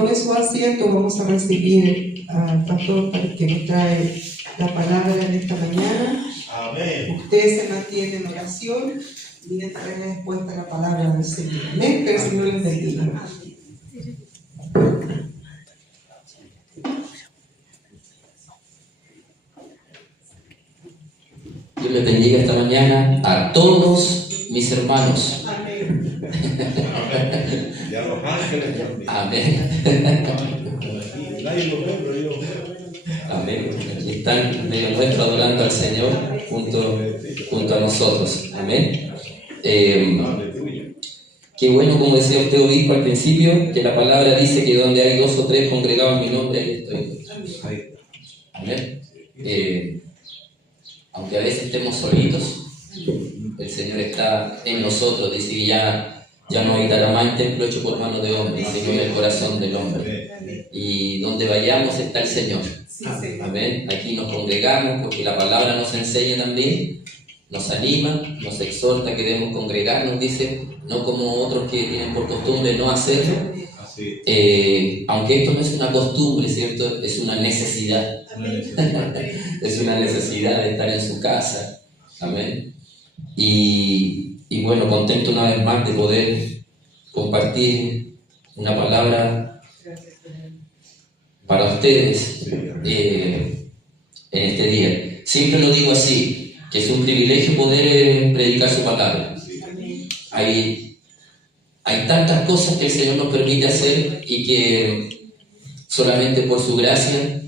tome su asiento, vamos a recibir al pastor que nos trae la palabra en esta mañana. Amén. Usted se mantiene en oración mientras es expuesta la palabra del Señor. Amén. Que el Señor les bendiga. Dios les bendiga esta mañana a todos mis hermanos. Amén. Y a los ángeles también. Amén. Nadie lo ve, pero yo. Amén. Y están en medio nuestro adorando al Señor junto a nosotros. Amén. Aleluya. Qué bueno, como decía usted, obispo, al principio, que la palabra dice que donde hay 2 o 3 congregados en mi nombre, ahí estoy. Amén. Aunque a veces estemos solitos, el Señor está en nosotros. Dice que ya no habitará más en templo hecho por mano de hombre, sino en el corazón del hombre. Y donde vayamos está el Señor. Amén. Aquí nos congregamos porque la palabra nos enseña también, nos anima, nos exhorta que debemos congregarnos, dice, no como otros que tienen por costumbre no hacerlo. Aunque esto no es una costumbre, ¿cierto? Es una necesidad. Es una necesidad de estar en su casa. Amén. Y bueno, contento una vez más de poder compartir una palabra para ustedes en este día. Siempre lo digo así, que es un privilegio poder predicar su palabra. Hay tantas cosas que el Señor nos permite hacer y que solamente por su gracia,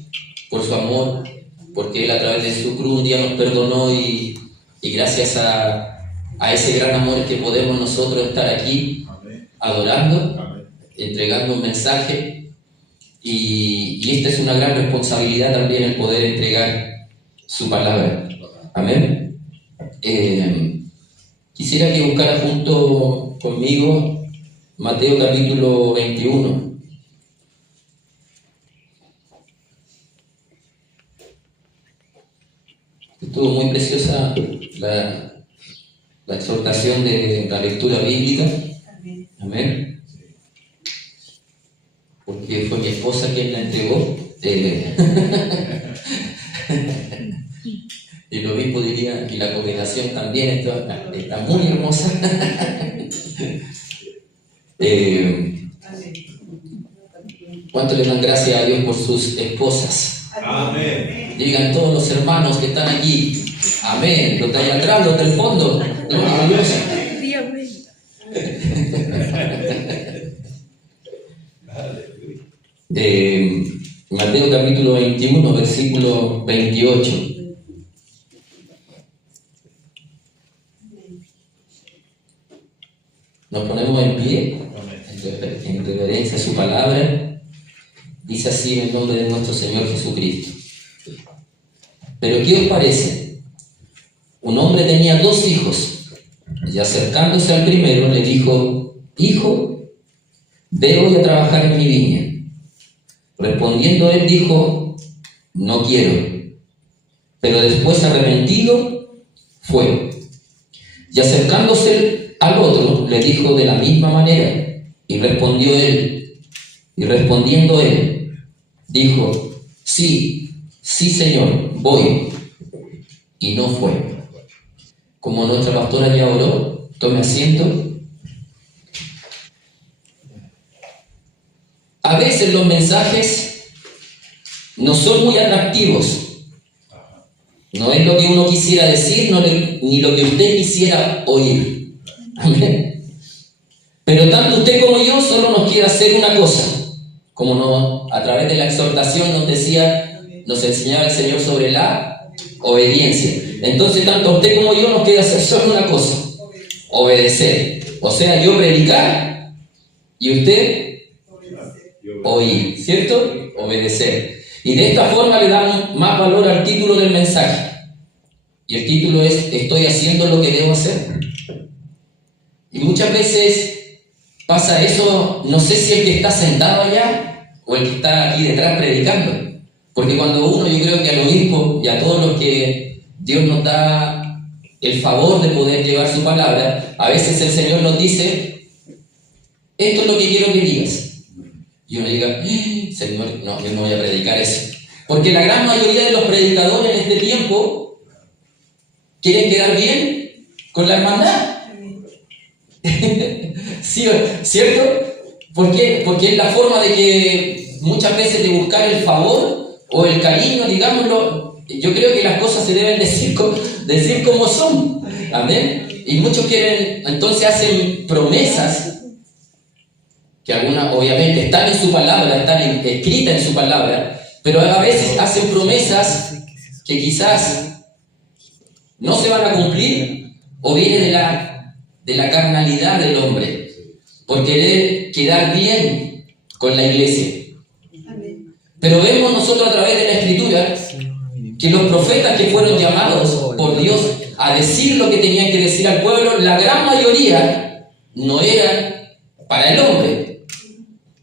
por su amor, porque Él a través de su cruz un día nos perdonó y gracias a ese gran amor es que podemos nosotros estar aquí adorando, entregando un mensaje y esta es una gran responsabilidad también el poder entregar su palabra. Amén. Quisiera que buscara junto conmigo Mateo capítulo 21. Estuvo muy preciosa la exhortación de la lectura bíblica. Amén. Porque fue mi esposa quien la entregó. Y el obispo diría, y la congregación también está muy hermosa. ¿Cuánto le dan gracias a Dios por sus esposas? Amén. Digan todos los hermanos que están aquí. Amén. Los de allá atrás, los del fondo. Gloria a Dios. Mateo capítulo 21, versículo 28. Nos ponemos en pie en reverencia a su palabra. Dice así en el nombre de nuestro Señor Jesucristo. Pero ¿qué os parece? Un hombre tenía 2 hijos y acercándose al primero le dijo: Hijo, ve hoy a trabajar en mi viña. Respondiendo él dijo: No quiero. Pero después arrepentido fue. Y acercándose al otro le dijo de la misma manera. Y respondiendo él, dijo: Sí, Señor, voy. Y no fue. Como nuestra pastora ya oró, tome asiento. A veces los mensajes no son muy atractivos. No es lo que uno quisiera decir, ni lo que usted quisiera oír. Amén. Pero tanto usted como yo solo nos quiere hacer una cosa. Como a través de la exhortación nos enseñaba el Señor sobre la obediencia. Entonces tanto usted como yo nos quiere hacer solo una cosa: obedecer. O sea, yo predicar y usted oír, ¿cierto? Obedecer. Y de esta forma le damos más valor al título del mensaje. Y el título es: ¿estoy haciendo lo que debo hacer? Y muchas veces pasa eso, no sé si el que está sentado allá o el que está aquí detrás predicando. Porque cuando yo creo que al obispo y a todos los que Dios nos da el favor de poder llevar su palabra, a veces el Señor nos dice: esto es lo que quiero que digas. y uno diga, Señor, no, yo no voy a predicar eso. Porque la gran mayoría de los predicadores en este tiempo quieren quedar bien con la hermandad. ¿Sí, ¿cierto? ¿Por qué? Porque es la forma de que muchas veces de buscar el favor o el cariño, digámoslo. Yo creo que las cosas se deben decir como son. Amén. Y muchos quieren, entonces hacen promesas que algunas obviamente están en su palabra, están escritas en su palabra, pero a veces hacen promesas que quizás no se van a cumplir o viene de la carnalidad del hombre, por querer quedar bien con la iglesia. Pero vemos nosotros a través de la Escritura que los profetas que fueron llamados por Dios a decir lo que tenían que decir al pueblo, la gran mayoría no eran para el hombre,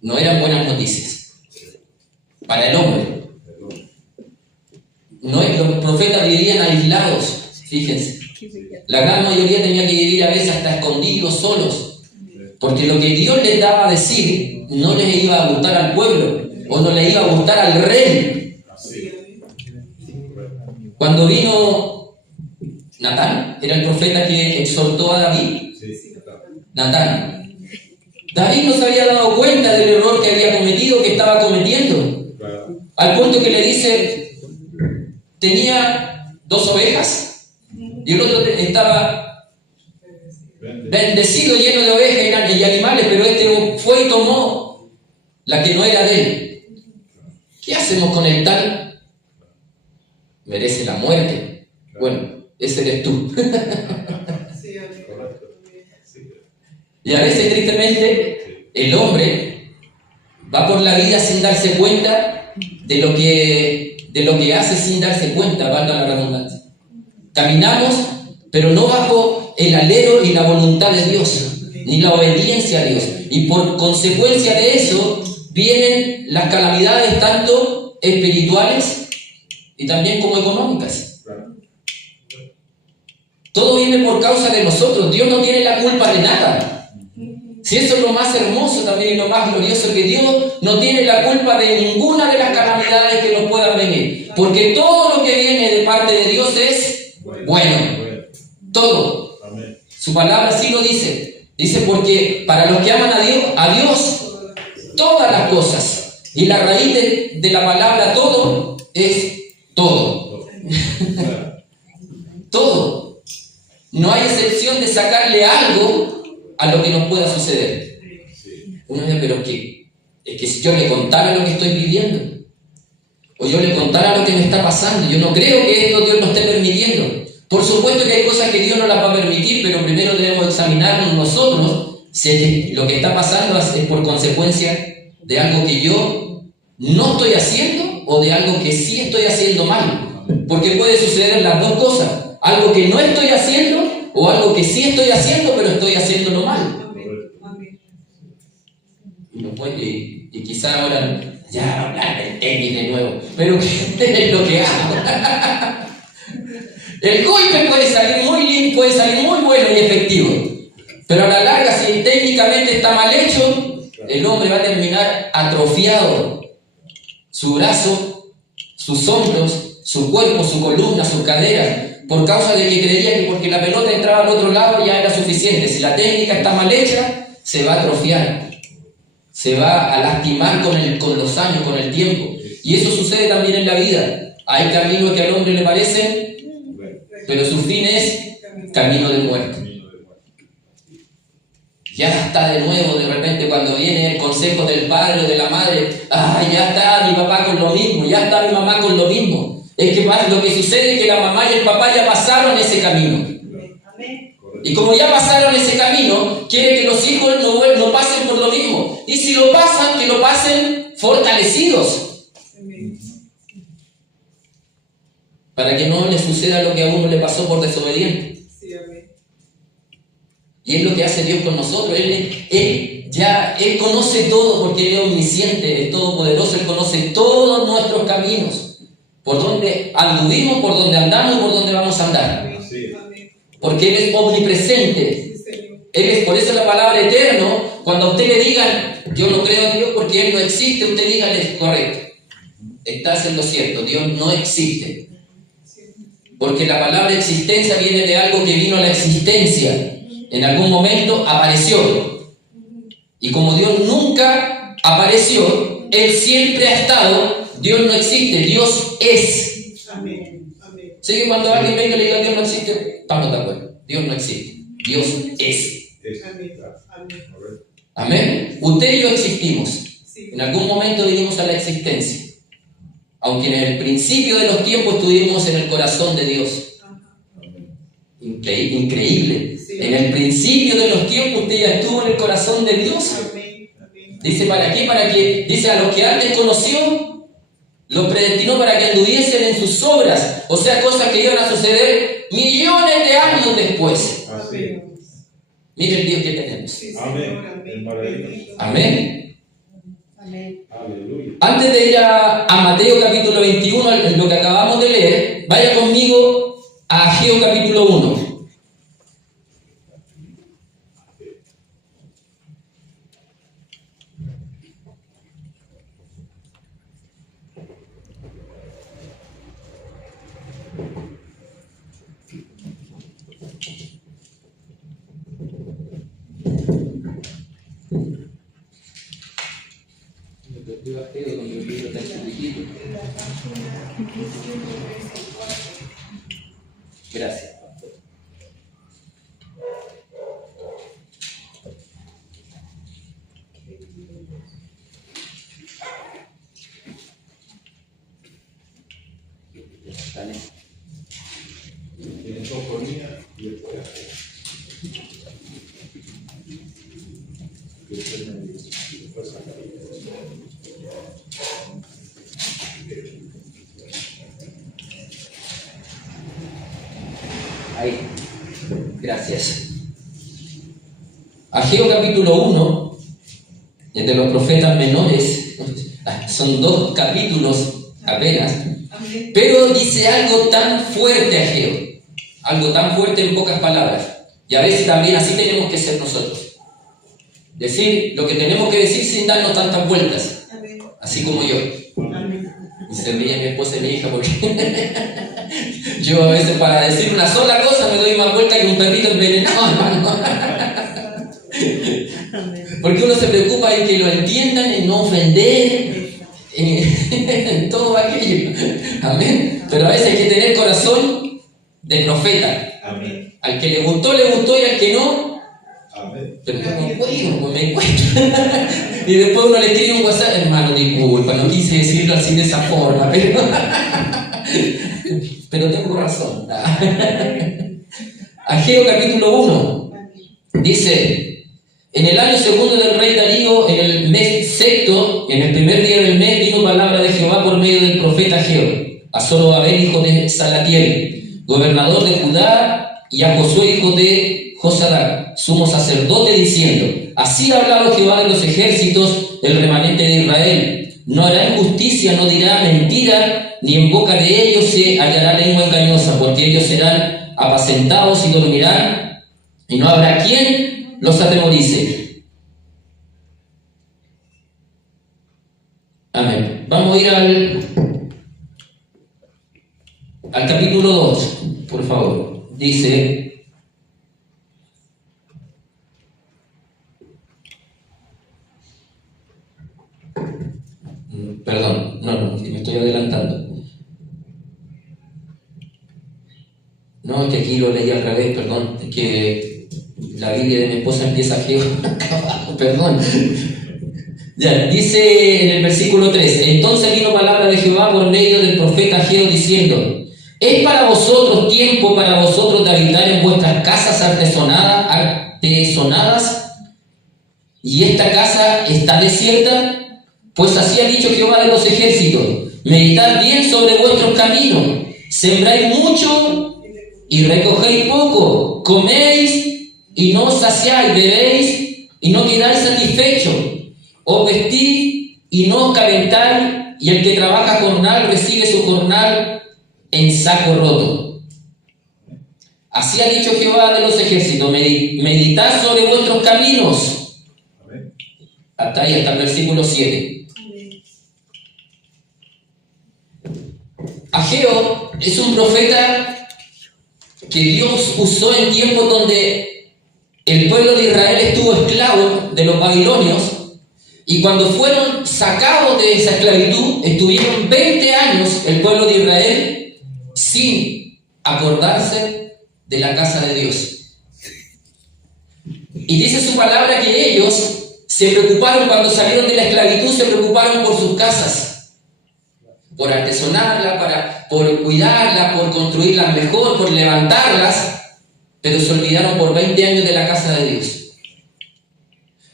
no eran buenas noticias. Para el hombre. Los profetas vivían aislados, fíjense. La gran mayoría tenía que vivir a veces hasta escondidos, solos, porque lo que Dios les daba a decir no les iba a gustar al pueblo o no le iba a gustar al rey. Cuando vino Natán, era el profeta que exhortó a David. Natán. David no se había dado cuenta del error que había cometido, que estaba cometiendo. Al punto que le dice, tenía 2 ovejas y el otro estaba bendecido, lleno de ovejas y animales, pero este fue y tomó la que no era de él. ¿Qué hacemos con el tal? Merece la muerte. Bueno, ese eres tú. Y a veces, tristemente, el hombre va por la vida sin darse cuenta de lo que hace, sin darse cuenta, valga la redundancia. Caminamos, pero no bajo el alero y la voluntad de Dios, ni la obediencia a Dios. Y por consecuencia de eso, vienen las calamidades tanto espirituales y también como económicas. Todo viene por causa de nosotros. Dios no tiene la culpa de nada. Si eso es lo más hermoso también y lo más glorioso, que Dios no tiene la culpa de ninguna de las calamidades que nos puedan venir. Porque todo lo que viene de parte de Dios es bueno. Todo. Su palabra sí lo dice. Dice, porque para los que aman a Dios, todas las cosas. Y la raíz de la palabra todo es todo. Todo. No hay excepción de sacarle algo a lo que nos pueda suceder. Uno dice, pero es que si yo le contara lo que estoy viviendo, o yo le contara lo que me está pasando, yo no creo que esto Dios nos esté permitiendo. Por supuesto que hay cosas que Dios no las va a permitir, pero primero debemos examinarnos nosotros si lo que está pasando es por consecuencia de algo que yo no estoy haciendo o de algo que sí estoy haciendo mal. Porque puede suceder las dos cosas. Algo que no estoy haciendo o algo que sí estoy haciendo, pero estoy haciéndolo mal. Y quizá ahora ya hablar del tenis de nuevo, pero ¿qué es lo que hago? El golpe puede salir muy lindo, puede salir muy bueno y efectivo, pero a la larga, si técnicamente está mal hecho, el hombre va a terminar atrofiado. Su brazo, sus hombros, su cuerpo, su columna, sus caderas, por causa de que creía que porque la pelota entraba al otro lado ya era suficiente. Si la técnica está mal hecha, se va a atrofiar, se va a lastimar con los años, con el tiempo. Y eso sucede también en la vida. Hay caminos que al hombre le parecen, pero su fin es camino de muerte. Ya está de nuevo, de repente, cuando viene el consejo del padre o de la madre, ya está mi papá con lo mismo, ya está mi mamá con lo mismo. Es que lo que sucede es que la mamá y el papá ya pasaron ese camino. Y como ya pasaron ese camino, quiere que los hijos no pasen por lo mismo. Y si lo pasan, que lo pasen fortalecidos. Para que no le suceda lo que a uno le pasó por desobediente. Y es lo que hace Dios con nosotros. Él conoce todo porque Él es omnisciente, es todopoderoso. Él conoce todos nuestros caminos. Por donde anduvimos, por donde andamos, por donde vamos a andar. Porque Él es omnipresente. Por eso la palabra eterno, cuando a usted le digan, yo no creo en Dios porque porque Él no existe, usted dígale, correcto, estás en lo cierto, Dios no existe. Porque la palabra existencia viene de algo que vino a la existencia. En algún momento apareció. Y como Dios nunca apareció, Él siempre ha estado, Dios no existe, Dios es. Amén. Amén. Así que cuando alguien venga y le diga Dios no existe, estamos de acuerdo. Dios no existe, Dios es. Amén. Amén. Amén. Usted y yo existimos. Sí. En algún momento vinimos a la existencia. Aunque en el principio de los tiempos estuvimos en el corazón de Dios. Increíble. Sí. En el principio de los tiempos usted ya estuvo en el corazón de Dios. Amén. Amén. Dice, ¿para qué? Para que, dice, a los que antes conoció, los predestinó para que anduviesen en sus obras. O sea, cosas que iban a suceder millones de años después. Así. Mire el Dios que tenemos. Sí, Señor. Amén. Es maravilloso. Amén. Amén. Aleluya. Antes de ir a Mateo capítulo 21, en lo que acabamos de leer, vaya conmigo a Ageo capítulo 1. Gracias. Dale. Tiene sofonía y después. Ahí. Gracias. Ageo capítulo 1 es de los profetas menores. Son 2 capítulos apenas. Amén. Pero dice algo tan fuerte Ageo. Algo tan fuerte en pocas palabras. Y a veces también así tenemos que ser nosotros. Decir lo que tenemos que decir sin darnos tantas vueltas. Amén. Así como yo. Amén. Y se ríe mi esposa y mi hija porque yo a veces para decir una sola cosa me doy más vuelta que un perrito envenenado, hermano. Amén. Porque uno se preocupa en que lo entiendan, en no ofender, en todo aquello. Amén. Pero a veces hay que tener corazón de profeta. Amén. Al que le gustó y al que no, Amén. pero no puedo, pues me cuesta. Y después uno le escribe un WhatsApp, hermano, disculpa, no quise decirlo así de esa forma, pero tengo razón. Ageo capítulo 1 dice: en el año segundo del rey Darío, en el mes sexto, en el primer día del mes, vino palabra de Jehová por medio del profeta Ageo a Zorobabel, hijo de Salatiel, gobernador de Judá, y a Josué, hijo de Josadac, sumo sacerdote, diciendo: así ha hablado Jehová de los ejércitos, el remanente de Israel. No hará injusticia, no dirá mentira, ni en boca de ellos se hallará lengua engañosa, porque ellos serán apacentados y dormirán, y no habrá quien los atemorice. Amén. Vamos a ir al capítulo 2, por favor. Dice: perdón, no, me estoy adelantando. No, es que aquí lo leí al revés, perdón. Es que la Biblia de mi esposa empieza a perdón. Ya, dice en el versículo 3: entonces vino palabra de Jehová por medio del profeta Ageo diciendo: ¿es para vosotros tiempo para vosotros de habitar en vuestras casas artesonadas? ¿Y esta casa está desierta? Pues así ha dicho Jehová de los ejércitos: meditad bien sobre vuestros caminos, sembráis mucho y recogéis poco, coméis y no os saciáis, bebéis y no quedáis satisfechos, os vestís y no os calentáis, y el que trabaja jornal recibe su jornal en saco roto. Así ha dicho Jehová de los ejércitos: meditad sobre vuestros caminos. Hasta ahí, hasta el versículo 7. Amén. Ageo es un profeta que Dios usó en tiempos donde el pueblo de Israel estuvo esclavo de los babilonios, y cuando fueron sacados de esa esclavitud, estuvieron 20 años el pueblo de Israel sin acordarse de la casa de Dios. Y dice su palabra que ellos se preocuparon cuando salieron de la esclavitud, se preocuparon por sus casas, por artesonarla, por cuidarla, por construirlas mejor, por levantarlas, pero se olvidaron por 20 años de la casa de Dios.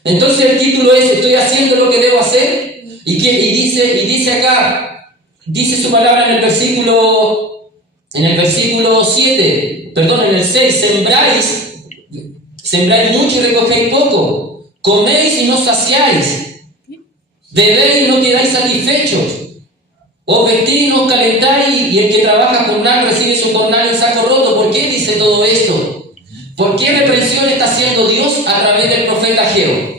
Entonces el título es: estoy haciendo lo que debo hacer. Y dice acá, dice su palabra en el versículo 7, perdón, en el 6, sembráis mucho y recogéis poco, coméis y no saciáis, bebéis y no quedáis satisfechos, os vestís y no os calentáis, y el que trabaja con jornal recibe su jornal en saco roto. ¿Por qué dice todo esto? ¿Por qué reprensión está haciendo Dios a través del profeta Ageo?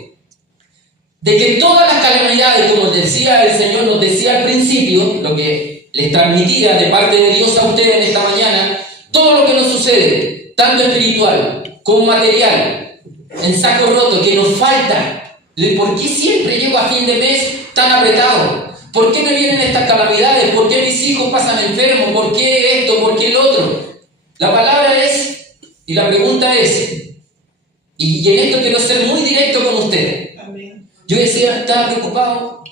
De que todas las calamidades, como decía el Señor, nos decía al principio, lo que les transmitía de parte de Dios a ustedes en esta mañana, todo lo que nos sucede, tanto espiritual como material, en saco roto, que nos falta. ¿Por qué siempre llego a fin de mes tan apretado? ¿Por qué me vienen estas calamidades? ¿Por qué mis hijos pasan enfermos? ¿Por qué esto? ¿Por qué el otro? La palabra es, y la pregunta es, y en esto quiero ser muy directo con ustedes. Amén. Yo estaba preocupado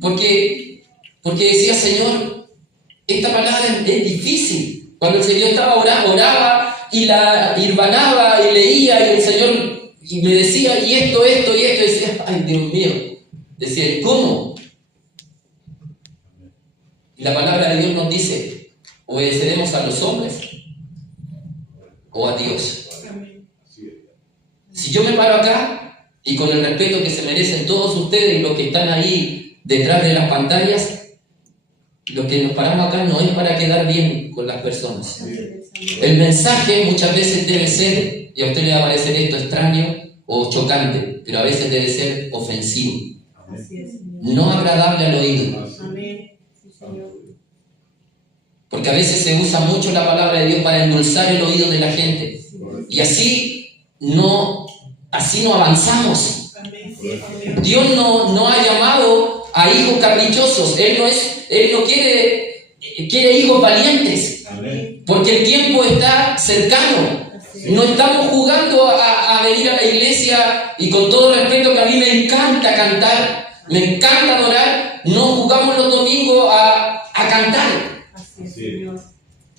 porque decía: Señor, esta palabra es difícil. Cuando el Señor oraba y la hirmanaba y leía, y el Señor y me decía, y esto, y decía: ay, Dios mío. Decía: ¿cómo? Y la palabra de Dios nos dice: obedeceremos a los hombres o a Dios. Amén. Si yo me paro acá, y con el respeto que se merecen todos ustedes y los que están ahí detrás de las pantallas, lo que nos paramos acá no es para quedar bien con las personas. Así es, amén. El mensaje muchas veces debe ser, y a usted le va a parecer esto extraño o chocante, pero a veces debe ser ofensivo, Así es, Señor. no agradable al oído. Amén. Sí, Señor. Porque a veces se usa mucho la palabra de Dios para endulzar el oído de la gente, y así no avanzamos. Amén. Sí, amén. Dios no ha llamado a hijos caprichosos. Él no quiere hijos valientes, Amén. porque el tiempo está cercano. Así es. No estamos jugando a venir a la iglesia, y con todo respeto, que a mí me encanta cantar, me encanta adorar. No jugamos los domingos a cantar Así es, Señor.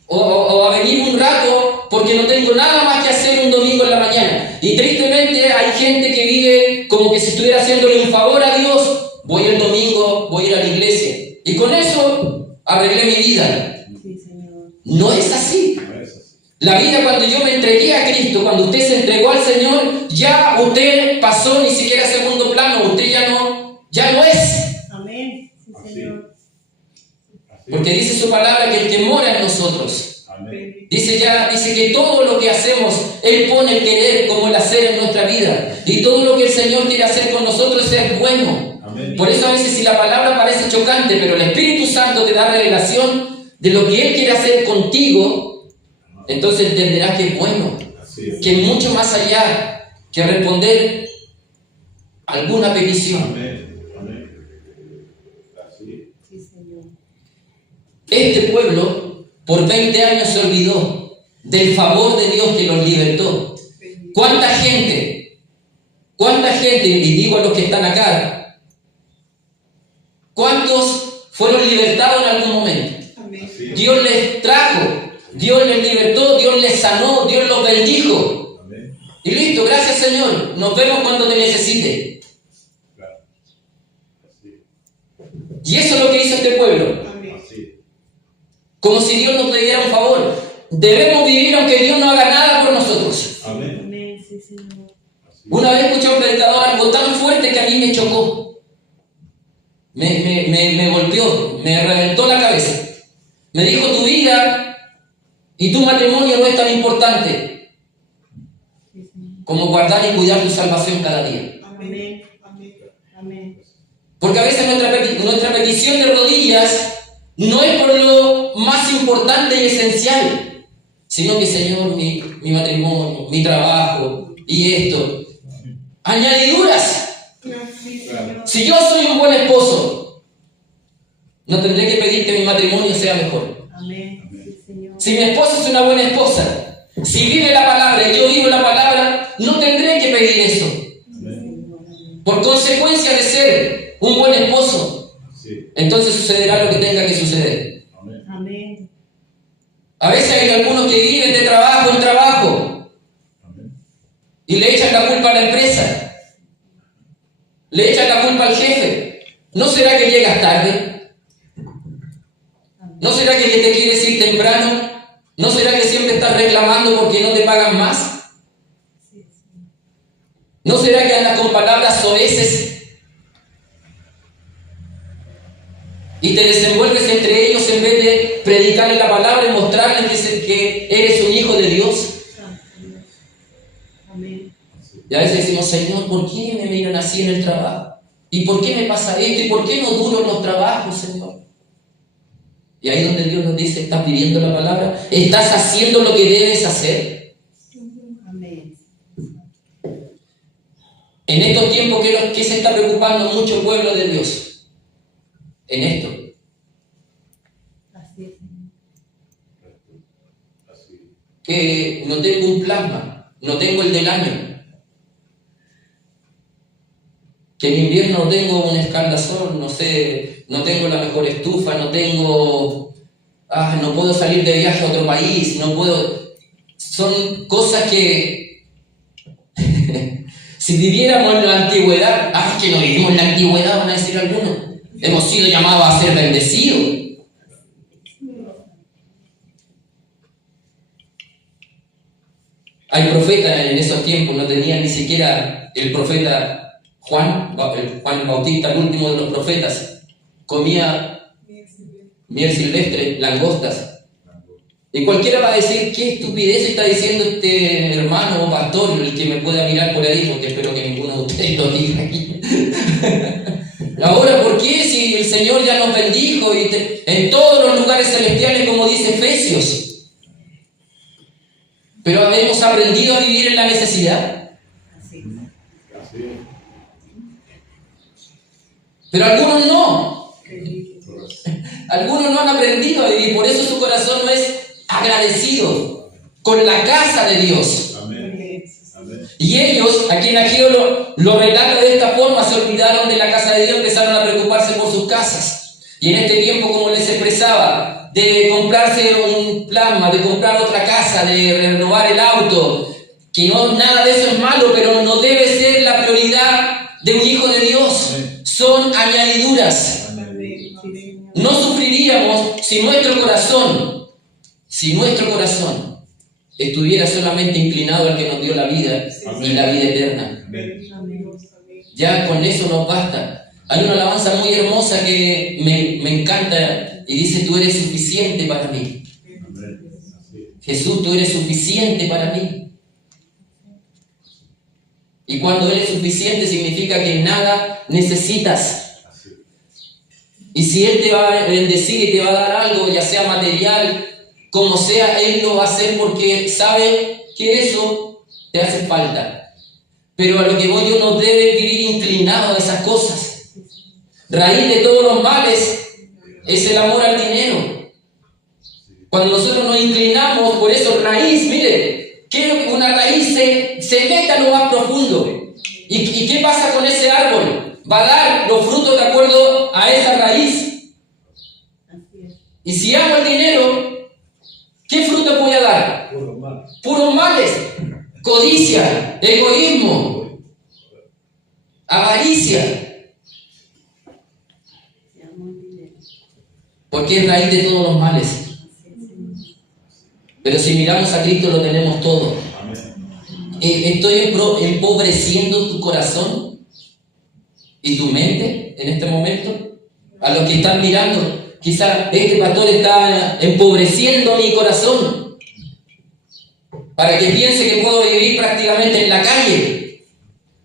o a venir un rato porque no tengo nada más que hacer un domingo en la mañana. Y tristemente hay gente que vive como que si estuviera haciéndole un favor a Dios. Voy el domingo, voy a ir a la iglesia, y con eso arreglé mi vida. Sí, Señor. No es así. No es así. La vida, cuando yo me entregué a Cristo, cuando usted se entregó al Señor, ya usted pasó ni siquiera a segundo plano. Usted ya no es. Amén. Sí, Así. Señor. Así. Porque dice su palabra que el que mora en nosotros, Amén. dice que todo lo que hacemos, Él pone el querer como el hacer en nuestra vida. Y todo lo que el Señor quiere hacer con nosotros es bueno. Amén. Por eso a veces, si la palabra parece chocante, pero el Espíritu Santo te da revelación de lo que Él quiere hacer contigo, entonces entenderás que es bueno, Así es. que es mucho más allá que responder alguna petición. Amén. Amén. Así. Sí, Señor. Este pueblo por 20 años se olvidó del favor de Dios que los libertó. ¿Cuánta gente, y digo a los que están acá, cuántos fueron libertados en algún momento? Amén. Así es. Dios les trajo, Dios les libertó, Dios les sanó, Dios los bendijo. Amén. Y listo, gracias Señor, nos vemos cuando te necesite. Claro. Así. Y eso es lo que hizo este pueblo, Amén. Así. como si Dios nos pidiera un favor. Debemos vivir aunque Dios no haga nada por nosotros. Amén. Amén. Sí, Señor. Así. Una vez escuché a un predicador algo tan fuerte que a mí me chocó, me golpeó, me reventó la cabeza. Me dijo: tu vida y tu matrimonio no es tan importante Sí, Señor. como guardar y cuidar tu salvación cada día. Amén. Amén. Amén. Porque a veces nuestra petición de rodillas no es por lo más importante y esencial, sino que, Señor, mi matrimonio, mi trabajo y esto. Añadiduras. Si yo soy un buen esposo, no tendré que pedir que mi matrimonio sea mejor. Amén. Sí, Señor. Si mi esposa es una buena esposa, si vive la palabra y yo vivo la palabra, no tendré que pedir eso. Por consecuencia de ser un buen esposo, Así. entonces sucederá lo que tenga que suceder. Amén. Amén. A veces hay algunos que viven de trabajo en trabajo Amén. y le echan la culpa a la empresa, le echan la culpa al jefe. ¿No será que llegas tarde? ¿No será que te quieres ir temprano? ¿No será que siempre estás reclamando porque no te pagan más? ¿No será que andas con palabras soeces y te desenvuelves entre ellos en vez de predicarle la palabra y mostrarles que eres un hijo de Dios? Santo Dios. Amén. Y a veces decimos, Señor, ¿por qué me miran así en el trabajo? ¿Y por qué me pasa esto? ¿Y por qué no duro en los trabajos, Señor? Y ahí donde Dios nos dice, estás pidiendo la palabra, estás haciendo lo que debes hacer. Amén. En estos tiempos, ¿qué se está preocupando mucho el pueblo de Dios? En esto. Así es. Así. Que no tengo un plasma, no tengo el del año. Que en invierno no tengo un escaldazón, no sé, no tengo la mejor estufa, no puedo salir de viaje a otro país, no puedo. Son cosas que si viviéramos en la antigüedad, que no vivimos en la antigüedad, van a decir algunos, hemos sido llamados a ser bendecidos. Hay profetas en esos tiempos, no tenían ni siquiera el profeta Juan el Bautista, el último de los profetas, comía miel silvestre, langostas. Y cualquiera va a decir, ¿qué estupidez está diciendo este hermano o pastor, el que me pueda mirar por ahí? Porque espero que ninguno de ustedes lo diga aquí. Ahora, ¿por qué si el Señor ya nos bendijo en todos los lugares celestiales, como dice Efesios? Pero hemos aprendido a vivir en la necesidad. Así es. Así. Pero algunos no. Algunos no han aprendido a vivir, por eso su corazón no es agradecido con la casa de Dios. Amén. Amén. Y ellos, aquí en Ageo lo relata de esta forma, se olvidaron de la casa de Dios, empezaron a preocuparse por sus casas. Y en este tiempo, como les expresaba, de comprarse un plasma, de comprar otra casa, de renovar el auto, que no, nada de eso es malo, pero no debe ser la prioridad de un hijo de Dios. Son añadiduras. No sufriríamos si nuestro corazón estuviera solamente inclinado al que nos dio la vida y la vida eterna. Ya con eso nos basta. Hay una alabanza muy hermosa que me encanta y dice, tú eres suficiente para mí. Amén. Así. Jesús, tú eres suficiente para mí. Y cuando eres suficiente significa que nada necesitas. Así. Y si Él te va a bendecir y te va a dar algo, ya sea material, como sea, Él lo va a hacer porque sabe que eso te hace falta. Pero a lo que voy, yo no debe vivir inclinado a esas cosas. Raíz de todos los males es el amor al dinero. Cuando nosotros nos inclinamos por eso, raíz, mire, que una raíz se mete a lo más profundo. ¿Y qué pasa con ese árbol? Va a dar los frutos de acuerdo a esa raíz. Y si amo el dinero, ¿qué fruto voy a dar? Puros males. Codicia, egoísmo, avaricia. Porque es raíz de todos los males. Pero si miramos a Cristo, lo tenemos todo. ¿Estoy empobreciendo tu corazón y tu mente en este momento? A los que están mirando, quizá este pastor está empobreciendo mi corazón para que piense que puedo vivir prácticamente en la calle.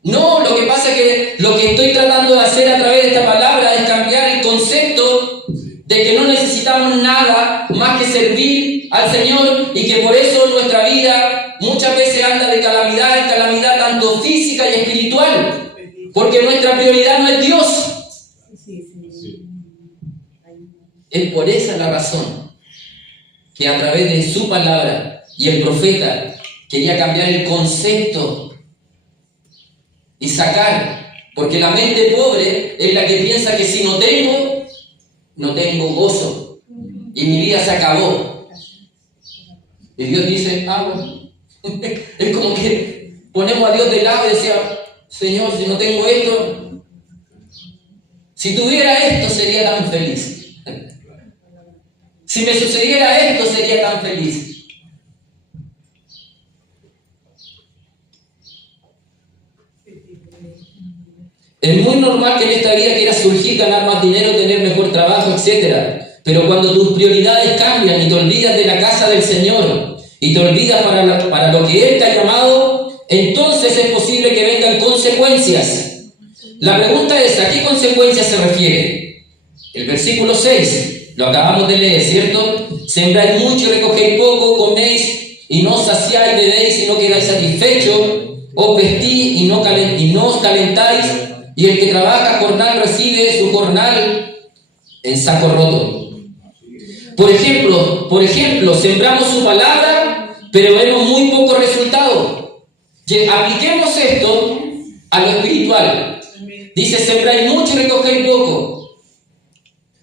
No, lo que pasa es que lo que estoy tratando de hacer a través de esta palabra es cambiar el concepto de que no necesitamos nada más que servir al Señor y que por eso nuestra vida muchas veces anda de calamidad en calamidad, tanto física y espiritual, porque nuestra prioridad no es Dios. Sí, Señor. Es por esa la razón que a través de su palabra y el profeta quería cambiar el concepto y sacar, porque la mente pobre es la que piensa que si no tengo gozo y mi vida se acabó. Y Dios dice, bueno. Es como que ponemos a Dios de lado y decía, Señor, si no tengo esto, si tuviera esto sería tan feliz. Si me sucediera esto sería tan feliz. Es muy normal que en esta vida quieras surgir, ganar más dinero, tener mejor trabajo, etc. Pero cuando tus prioridades cambian y te olvidas de la casa del Señor y te olvidas para lo que Él te ha llamado, entonces es posible que vengan consecuencias. La pregunta es, ¿a qué consecuencias se refiere? El versículo 6, lo acabamos de leer, ¿cierto? Sembráis mucho y recogéis poco, coméis y no os saciáis, bebéis y no quedáis satisfechos, os vestís y no os calentáis, y el que trabaja jornal recibe su jornal en saco roto. Por ejemplo, sembramos su palabra, pero vemos muy poco resultado. Apliquemos esto a lo espiritual. Dice, sembráis mucho y recogéis poco.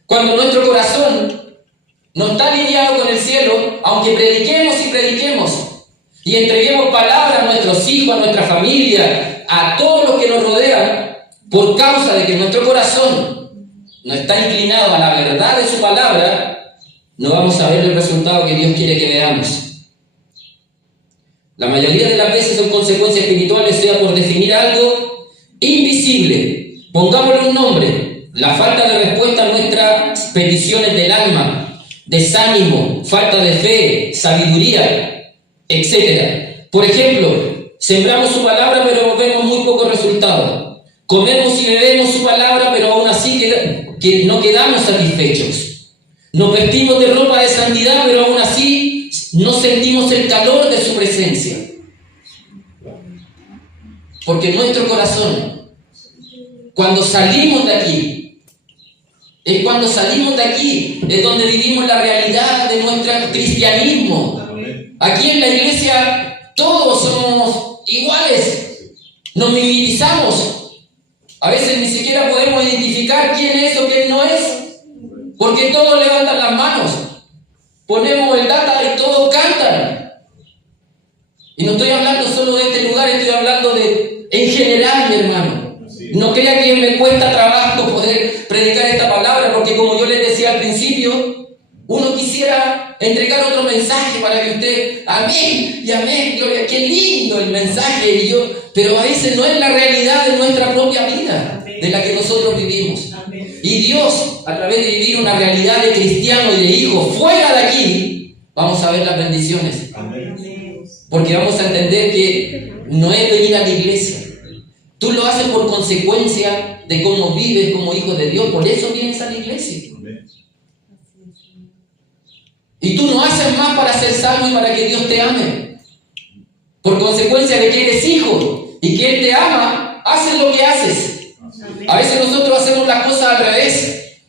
Cuando nuestro corazón no está alineado con el cielo, aunque prediquemos y prediquemos, y entreguemos palabra a nuestros hijos, a nuestra familia, a todos los que nos rodean, por causa de que nuestro corazón no está inclinado a la verdad de su palabra, no vamos a ver el resultado que Dios quiere que veamos. La mayoría de las veces son consecuencias espirituales, sea por definir algo invisible. Pongámosle un nombre: la falta de respuesta a nuestras peticiones del alma, desánimo, falta de fe, sabiduría, etc. Por ejemplo, sembramos su palabra pero vemos muy pocos resultados. Comemos y bebemos su palabra pero aún así que no quedamos satisfechos. Nos vestimos de ropa de santidad pero aún así no sentimos el calor de su presencia. Porque nuestro corazón, cuando salimos de aquí, es donde vivimos la realidad de nuestro cristianismo. Aquí en la iglesia todos somos iguales, nos mimetizamos. A veces ni siquiera podemos identificar quién es o quién no es, porque todos levantan las manos, ponemos el data y todos cantan. Y no estoy hablando solo de este lugar, estoy hablando en general, mi hermano. No crea que me cuesta trabajo poder predicar esta palabra, porque como yo les decía al principio, uno quisiera entregar otro mensaje para que usted, amén y amén, gloria, qué lindo el mensaje, pero a veces no es la realidad de nuestra propia vida, de la que nosotros vivimos. Y Dios, a través de vivir una realidad de cristiano y de hijo fuera de aquí, vamos a ver las bendiciones. Porque vamos a entender que no es venir a la iglesia. Tú lo haces por consecuencia de cómo vives como hijo de Dios, por eso vienes a la iglesia. Y tú no haces más para ser salvo y para que Dios te ame. Por consecuencia de que eres hijo y que Él te ama, haces lo que haces. A veces nosotros hacemos las cosas al revés.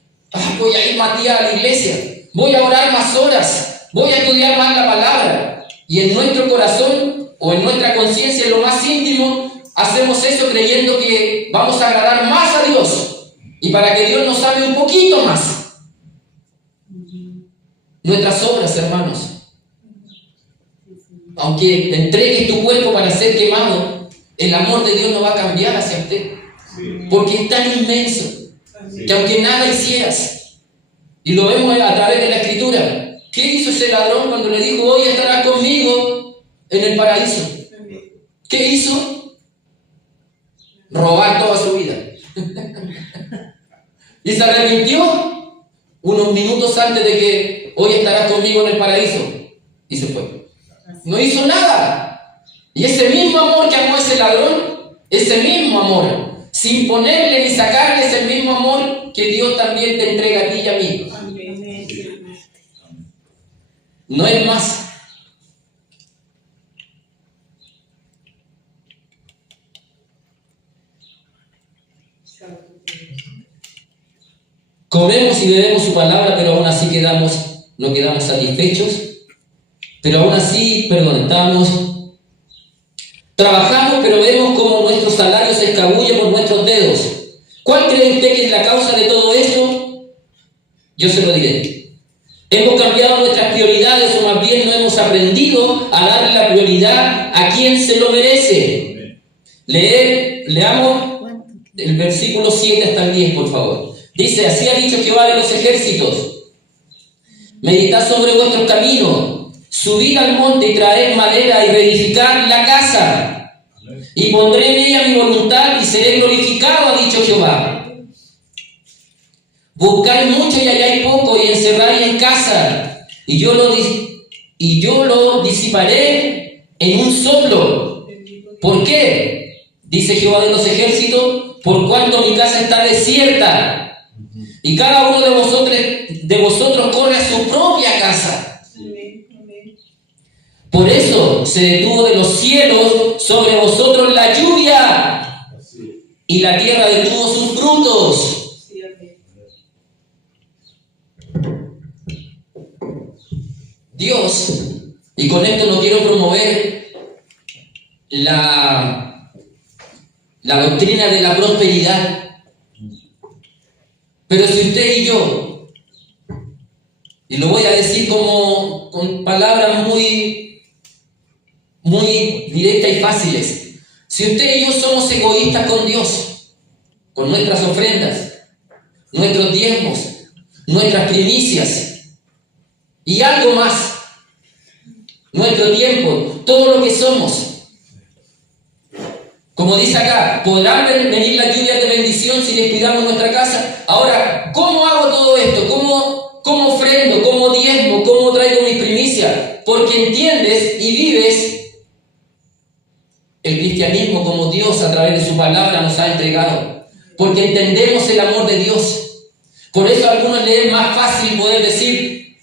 Voy a ir más días a la iglesia, voy a orar más horas, voy a estudiar más la palabra. Y en nuestro corazón o en nuestra conciencia, en lo más íntimo, hacemos eso creyendo que vamos a agradar más a Dios y para que Dios nos ame un poquito más. Nuestras obras, hermanos, aunque entregues tu cuerpo para ser quemado, el amor de Dios no va a cambiar hacia usted, porque es tan inmenso que aunque nada hicieras, y lo vemos a través de la Escritura, ¿qué hizo ese ladrón cuando le dijo, hoy estarás conmigo en el paraíso? ¿Qué hizo? Robar toda su vida. Y se arrepintió unos minutos antes de que hoy estarás conmigo en el paraíso. Y se fue. No hizo nada. Y ese mismo amor que amó a ese ladrón, ese mismo amor, sin ponerle ni sacarle, es el mismo amor que Dios también te entrega a ti y a mí. Amén. No es más. Comemos y bebemos su palabra, pero aún así no quedamos satisfechos. Pero aún así, trabajamos, pero vemos como nuestro salario se escabulle por nuestros dedos. ¿Cuál cree usted que es la causa de todo esto? Yo se lo diré. Hemos cambiado nuestras prioridades, o más bien no hemos aprendido a darle la prioridad a quien se lo merece. Leamos el versículo 7 hasta el 10, por favor. Dice: así ha dicho Jehová de los ejércitos: meditad sobre vuestros caminos, subid al monte y traed madera y reedificad la casa, y pondré en ella mi voluntad y seré glorificado, ha dicho Jehová. Buscad mucho y halláis poco, y encerráis en casa, y yo lo disiparé en un soplo. ¿Por qué? Dice Jehová de los ejércitos: por cuanto mi casa está desierta, y cada uno de vosotros corre a su propia casa. Por eso se detuvo de los cielos sobre vosotros la lluvia, y la tierra detuvo sus frutos. Dios, y con esto no quiero promover la doctrina de la prosperidad, pero si usted y yo, y lo voy a decir con palabras muy directas y fáciles, si usted y yo somos egoístas con Dios, con nuestras ofrendas, nuestros diezmos, nuestras primicias y algo más, nuestro tiempo, todo lo que somos, como dice acá, podrán venir las lluvias de bendición si descuidamos nuestra casa. Ahora, ¿cómo hago todo esto? ¿Cómo ofrendo? ¿Cómo diezmo? ¿Cómo traigo mis primicias? Porque entiendes y vives el cristianismo como Dios a través de su palabra nos ha entregado. Porque entendemos el amor de Dios. Por eso a algunos les es más fácil poder decir: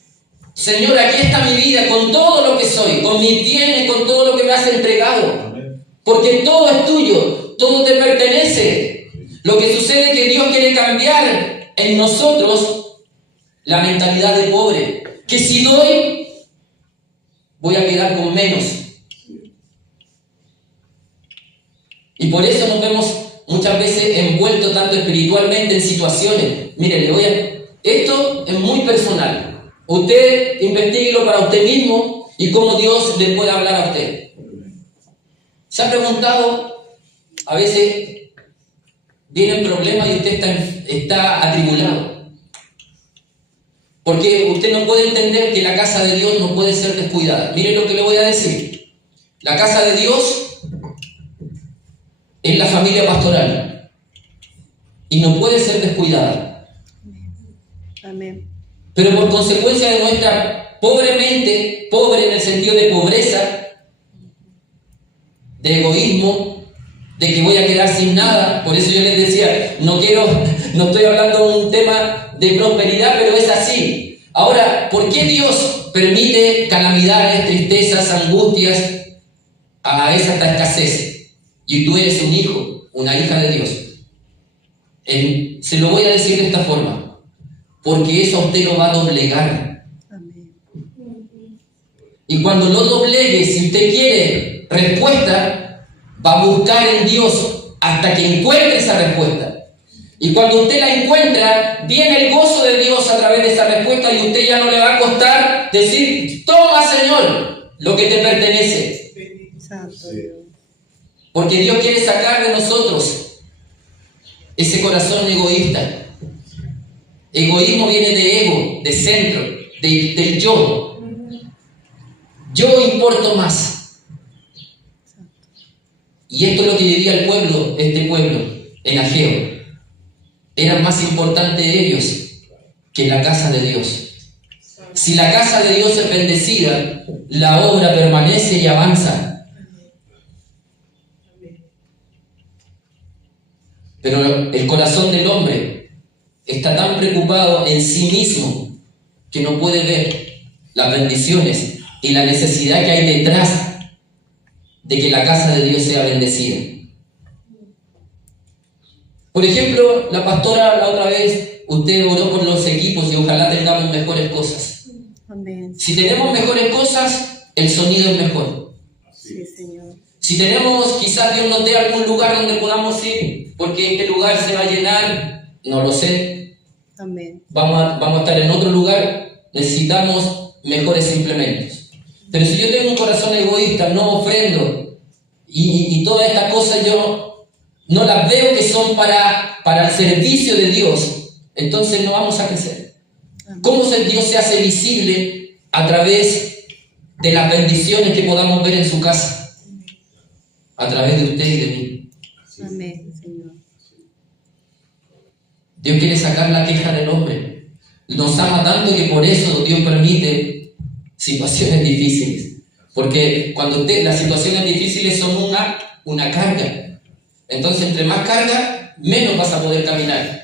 Señor, aquí está mi vida con todo lo que soy, con mis bienes, con todo lo que me has entregado. Porque todo es tuyo, todo te pertenece. Lo que sucede es que Dios quiere cambiar en nosotros la mentalidad de pobre. Que si doy, voy a quedar con menos. Y por eso nos vemos muchas veces envueltos tanto espiritualmente en situaciones. Mire, esto es muy personal. Usted investiguelo para usted mismo y cómo Dios le puede hablar a usted. ¿Se ha preguntado? A veces vienen problemas y usted está atribulado. Porque usted no puede entender que la casa de Dios no puede ser descuidada. Mire lo que le voy a decir. La casa de Dios es la familia pastoral y no puede ser descuidada. Amén. Pero por consecuencia de nuestra pobre mente, pobre en el sentido de pobreza, de egoísmo, de que voy a quedar sin nada. Por eso yo les decía, no estoy hablando de un tema de prosperidad, pero es así. Ahora, ¿por qué Dios permite calamidades, tristezas, angustias, a esa escasez? Y tú eres un hijo, una hija de Dios. Se lo voy a decir de esta forma: porque eso a usted lo va a doblegar. Amén. Y cuando lo doblegue, si usted quiere respuesta, va a buscar en Dios hasta que encuentre esa respuesta. Y cuando usted la encuentra, viene el gozo de Dios a través de esa respuesta, y usted ya no le va a costar decir: toma, Señor, lo que te pertenece. Santo Dios. Porque Dios quiere sacar de nosotros ese corazón egoísta. Egoísmo viene de ego, de centro, del yo. Yo importo más. Y esto es lo que vivía el pueblo, este pueblo, en Ageo. Era más importante ellos que la casa de Dios. Si la casa de Dios es bendecida, la obra permanece y avanza. Pero el corazón del hombre está tan preocupado en sí mismo que no puede ver las bendiciones y la necesidad que hay detrás de que la casa de Dios sea bendecida. Por ejemplo, la pastora la otra vez, usted oró por los equipos y ojalá tengamos mejores cosas. Amén. Si tenemos mejores cosas, el sonido es mejor. Sí, Señor. Si tenemos, quizás Dios nos dé algún lugar donde podamos ir, porque este lugar se va a llenar, no lo sé, Amén. vamos a estar en otro lugar, necesitamos mejores implementos. Pero si yo tengo un corazón egoísta, no ofrendo, y todas estas cosas yo no las veo que son para el servicio de Dios, entonces no vamos a crecer. ¿Cómo Dios se hace visible a través de las bendiciones que podamos ver en su casa? A través de usted y de mí. Amén, Señor. Dios quiere sacar la queja del hombre. Nos ama tanto que por eso Dios permite situaciones difíciles. Porque cuando las situaciones difíciles son una carga. Entonces, entre más carga, menos vas a poder caminar.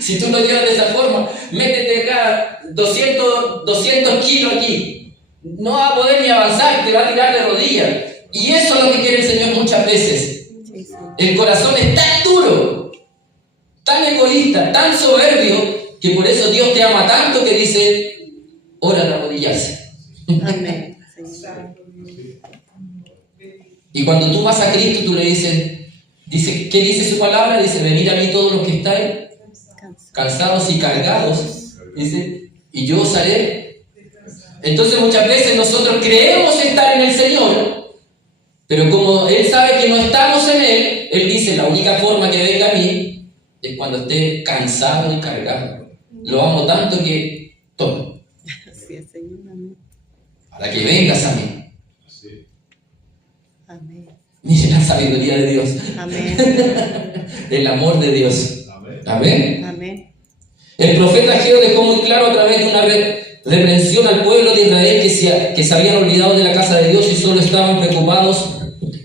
Si tú lo llevas de esa forma, métete acá 200 kilos aquí. No vas a poder ni avanzar, te va a tirar de rodillas. Y eso es lo que quiere el Señor muchas veces. Sí, Señor. El corazón es tan duro, tan egoísta, tan soberbio, que por eso Dios te ama tanto que dice, ora de arrodillarse. Amén, Señor. Y cuando tú vas a Cristo, tú le dices, ¿qué dice su palabra? Dice, venid a mí todos los que estáis cansados y cargados, dice, y yo os haré. Entonces muchas veces nosotros creemos estar en el Señor, pero como Él sabe que no estamos en Él, Él dice, la única forma que venga a mí es cuando esté cansado y cargado. Lo amo tanto que toma, Así es, Señor. Amén. para que vengas a mí. Amén. Mire la sabiduría de Dios, Amén. el amor de Dios. Amén. Amén. El profeta Ageo dejó muy claro a través de una reprensión al pueblo de Israel que se habían olvidado de la casa de Dios y solo estaban preocupados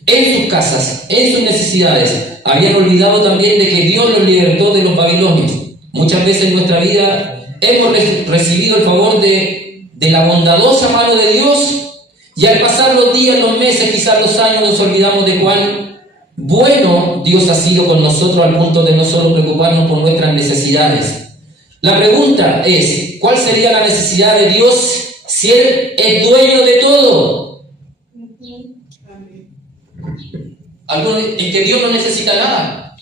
en sus casas, en sus necesidades. Habían olvidado también de que Dios los libertó de los babilonios. Muchas veces en nuestra vida hemos recibido el favor de la bondadosa mano de Dios, y al pasar los días, los meses, quizás los años, nos olvidamos de cuán bueno Dios ha sido con nosotros al punto de no solo preocuparnos por nuestras necesidades. La pregunta es, ¿cuál sería la necesidad de Dios si Él es dueño de todo? Es que Dios no necesita nada.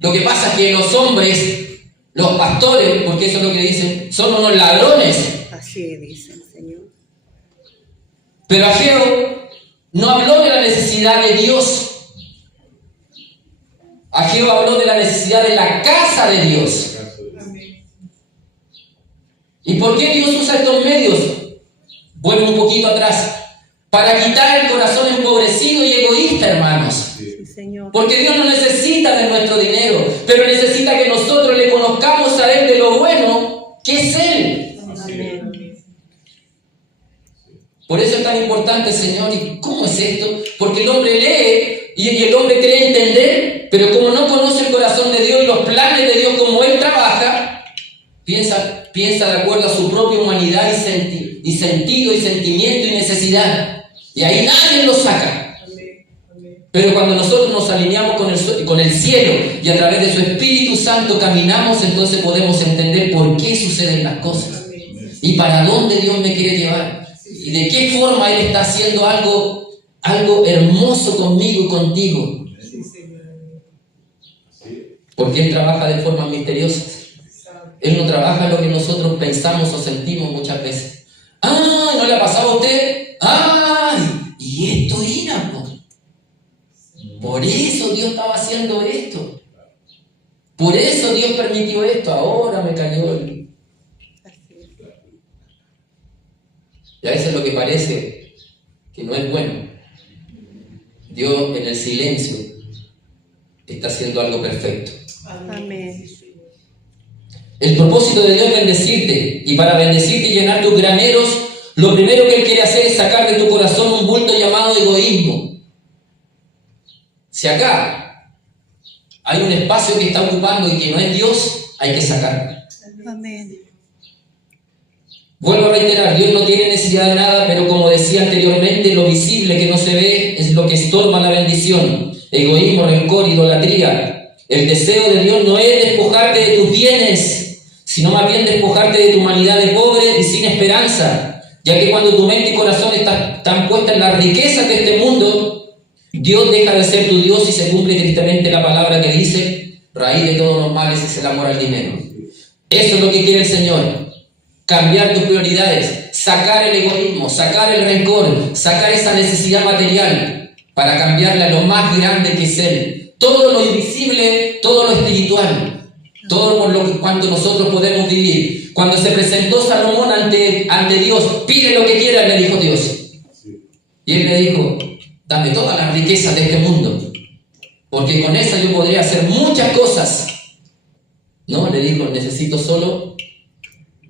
Lo que pasa es que los hombres, los pastores, porque eso es lo que dicen, son unos ladrones. Así dice el Señor. Pero Ageo no habló de la necesidad de Dios. Ageo habló de la necesidad de la casa de Dios. ¿Y por qué Dios usa estos medios? Vuelvo un poquito atrás. Para quitar el corazón empobrecido y egoísta, hermanos. Sí, Señor. Porque Dios no necesita de nuestro dinero, pero necesita que nosotros le conozcamos a Él de lo bueno que es Él. Amén. Por eso es tan importante, Señor. ¿Y cómo es esto? Porque el hombre lee y el hombre cree entender, pero como no conoce el corazón de Dios y los planes de Dios como Él trabaja, piensa de acuerdo a su propia humanidad y sentido y sentimiento y necesidad. Y ahí nadie lo saca. Pero cuando nosotros nos alineamos con el cielo y a través de su Espíritu Santo caminamos, entonces podemos entender por qué suceden las cosas y para dónde Dios me quiere llevar y de qué forma Él está haciendo algo hermoso conmigo y contigo. Porque Él trabaja de formas misteriosas. Él no trabaja lo que nosotros pensamos o sentimos muchas veces. ¡Ay! ¿No le ha pasado a usted? ¡Ay! Y esto era, por eso Dios estaba haciendo esto. Por eso Dios permitió esto. Ahora me cayó el... Y a veces lo que parece que no es bueno, Dios en el silencio está haciendo algo perfecto. Amén. El propósito de Dios es bendecirte, y para bendecirte y llenar tus graneros, lo primero que Él quiere hacer es sacar de tu corazón un bulto llamado egoísmo. Si acá hay un espacio que está ocupando y que no es Dios, hay que sacarlo. Amén. Vuelvo a reiterar, Dios no tiene necesidad de nada, pero como decía anteriormente, lo visible que no se ve es lo que estorba la bendición. Egoísmo, rencor, idolatría. El deseo de Dios no es despojarte de tus bienes, sino más bien despojarte de tu humanidad de pobre y sin esperanza, ya que cuando tu mente y corazón están puestas en las riquezas de este mundo, Dios deja de ser tu Dios y se cumple tristemente la palabra que dice: raíz de todos los males es el amor al dinero. Eso es lo que quiere el Señor. Cambiar tus prioridades, sacar el egoísmo, sacar el rencor, sacar esa necesidad material para cambiarla a lo más grande que es Él. Todo lo invisible, todo lo espiritual, todo por lo que cuanto nosotros podemos vivir. Cuando se presentó Salomón ante Dios, pide lo que quieras, le dijo Dios. Y él le dijo: dame todas las riquezas de este mundo, porque con esa yo podría hacer muchas cosas. No, le dijo: necesito solo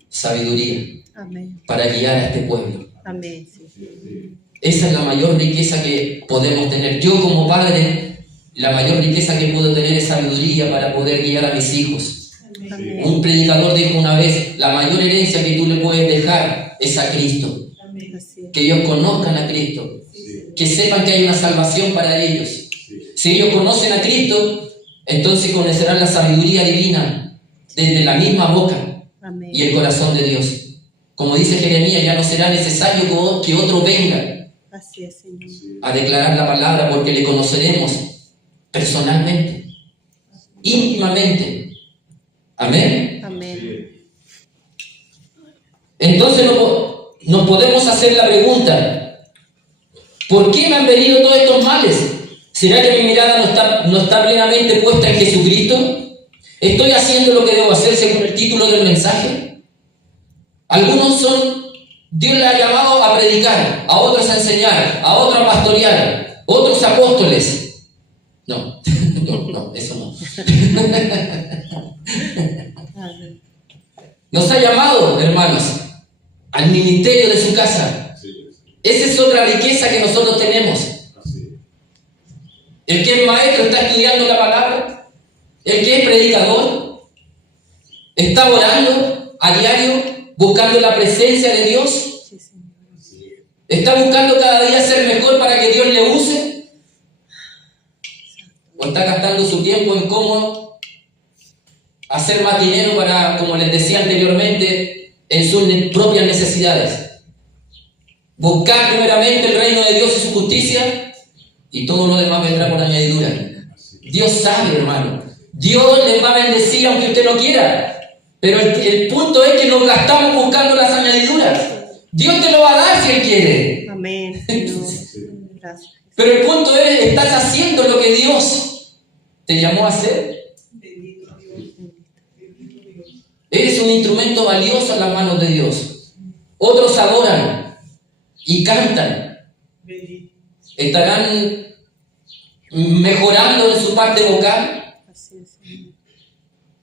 sabiduría Amén. para guiar a este pueblo. Amén. Sí. Esa es la mayor riqueza que podemos tener. Yo como padre, la mayor riqueza que puedo tener es sabiduría para poder guiar a mis hijos. Amén. Un predicador dijo una vez: la mayor herencia que tú le puedes dejar es a Cristo. Así es. Que ellos conozcan a Cristo, que sepan que hay una salvación para ellos. Si ellos conocen a Cristo, entonces conocerán la sabiduría divina desde la misma boca Amén. y el corazón de Dios. Como dice Jeremías, ya no será necesario que otro venga Así es, Señor. a declarar la palabra, porque le conoceremos personalmente, íntimamente. Amén. Amén. Entonces nos podemos hacer la pregunta: ¿por qué me han venido todos estos males? ¿Será que mi mirada no está plenamente puesta en Jesucristo? ¿Estoy haciendo lo que debo hacer según el título del mensaje? Algunos Dios les ha llamado a predicar, a otros a enseñar, a otros a pastorear, otros apóstoles. No, no, eso no. Amén. Nos ha llamado, hermanos, al ministerio de su casa. Esa es otra riqueza que nosotros tenemos. El que es maestro está estudiando la palabra. El que es predicador está orando a diario, buscando la presencia de Dios. Sí, Señor. Está buscando cada día ser mejor para que Dios le use. O está gastando su tiempo en cómo hacer más dinero para, como les decía anteriormente, en sus propias necesidades. Buscar primeramente el reino de Dios y su justicia, y todo lo demás vendrá por añadidura. Dios sabe, hermano. Dios les va a bendecir aunque usted no quiera. Pero el punto es que nos gastamos buscando las añadiduras. Dios te lo va a dar si Él quiere. Amén, Señor. Gracias. Pero el punto es: ¿estás haciendo lo que Dios te llamó a hacer? Eres un instrumento valioso en las manos de Dios. Otros adoran y cantan. Estarán mejorando en su parte vocal. Así es, Señor.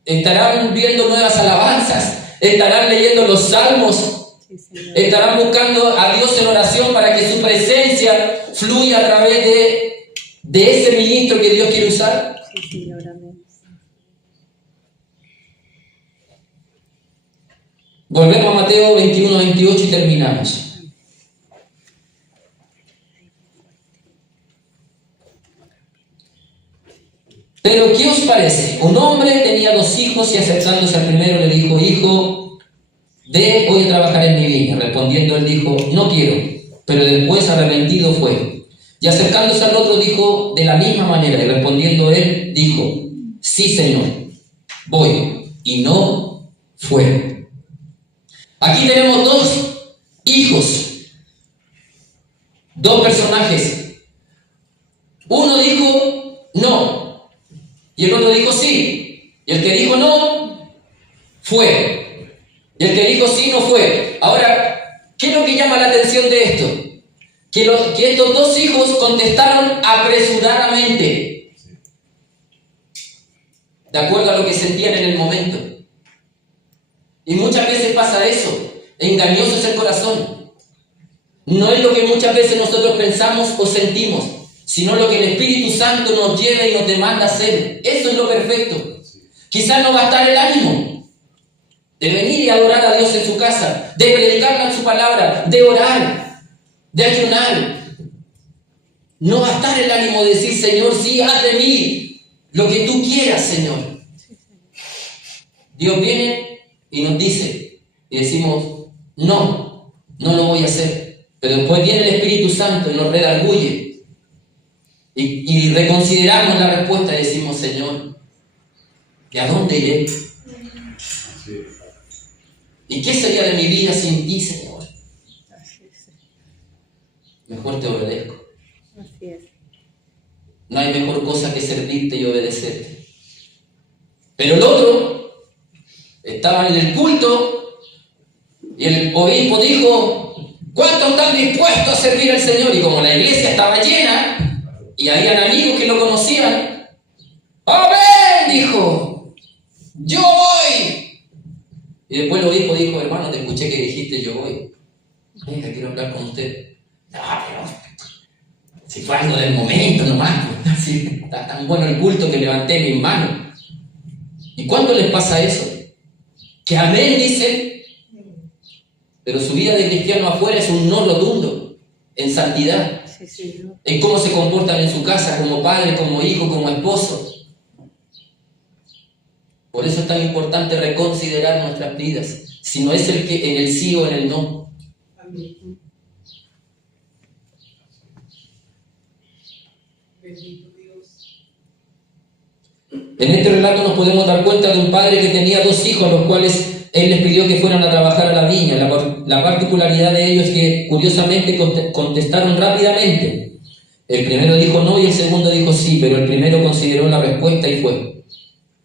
Estarán viendo nuevas alabanzas. Estarán leyendo los salmos. Sí, Señor. Estarán buscando a Dios en oración para que su presencia fluya a través de ese ministro que Dios quiere usar. Sí, Señor. Amén. Volvemos a Mateo 21-28 y terminamos. Pero ¿qué os parece? Un hombre tenía 2 hijos y acercándose al primero le dijo: hijo, ve hoy a trabajar en mi viña. Respondiendo él dijo: no quiero. Pero después arrepentido fue. Y acercándose al otro dijo de la misma manera. Y respondiendo él dijo: sí, Señor, voy. Y no fue. Aquí tenemos 2 hijos, 2 personajes. Uno dijo no, y el otro dijo sí. Y el que dijo no, fue. Y el que dijo sí, no fue. Ahora, ¿qué es lo que llama la atención de esto? Que estos 2 hijos contestaron apresuradamente, de acuerdo a lo que sentían en el momento. Y muchas veces pasa eso. Engañoso es el corazón. No es lo que muchas veces nosotros pensamos o sentimos. sino lo que el Espíritu Santo nos lleva y nos demanda hacer. Eso es lo perfecto. Quizás no va a estar el ánimo de venir y adorar a Dios en su casa, de predicarle su palabra, de orar, de ayunar. No va a estar el ánimo de decir, Señor, sí, haz de mí lo que tú quieras, Señor. Dios viene y nos dice, y decimos, no lo voy a hacer. Pero después viene el Espíritu Santo y nos redarguye. Y reconsideramos la respuesta y decimos, Señor, ¿y a dónde iré? Así es. ¿Y qué sería de mi vida sin ti, Señor? Así es. Mejor te obedezco. Así es. No hay mejor cosa que servirte y obedecerte. Pero el otro estaba en el culto y el obispo dijo, ¿cuántos están dispuestos a servir al Señor? Y como la iglesia estaba llena y habían amigos que lo conocían, ¡amén!, dijo, ¡yo voy! Y después el obispo dijo, hermano, te escuché que dijiste yo voy. Venga, quiero hablar con usted. No, pero si fue algo del momento nomás, pues, así, está tan bueno el culto que levanté mis manos. ¿Y cuándo les pasa eso? Que amén dicen, pero su vida de cristiano afuera es un no rotundo, en santidad, Sí, Señor. en cómo se comportan en su casa, como padre, como hijo, como esposo. Por eso es tan importante reconsiderar nuestras vidas, si no es el que en el sí o en el no. Amén. Bendito Dios. En este relato nos podemos dar cuenta de un padre que tenía 2 hijos a los cuales él les pidió que fueran a trabajar a la viña. La particularidad de ellos es que curiosamente contestaron rápidamente. El primero dijo no y el segundo dijo sí, pero el primero consideró la respuesta y fue.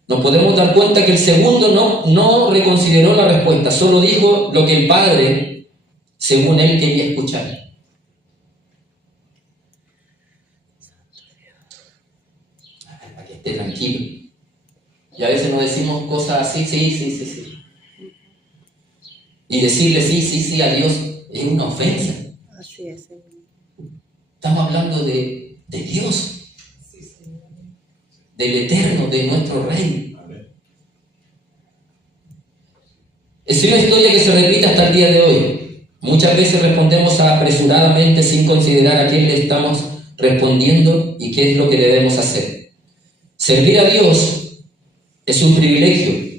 Nos podemos dar cuenta que el segundo no reconsideró la respuesta, solo dijo lo que el padre, según él, quería escuchar. Para que esté tranquilo. Y a veces nos decimos cosas así, sí. Y decirle sí a Dios es una ofensa. Así es, Señor. Estamos hablando de Dios, Sí, Señor. del Eterno, de nuestro Rey. Amén. Es una historia que se repite hasta el día de hoy. Muchas veces respondemos apresuradamente sin considerar a quién le estamos respondiendo y qué es lo que debemos hacer. Servir a Dios es un privilegio.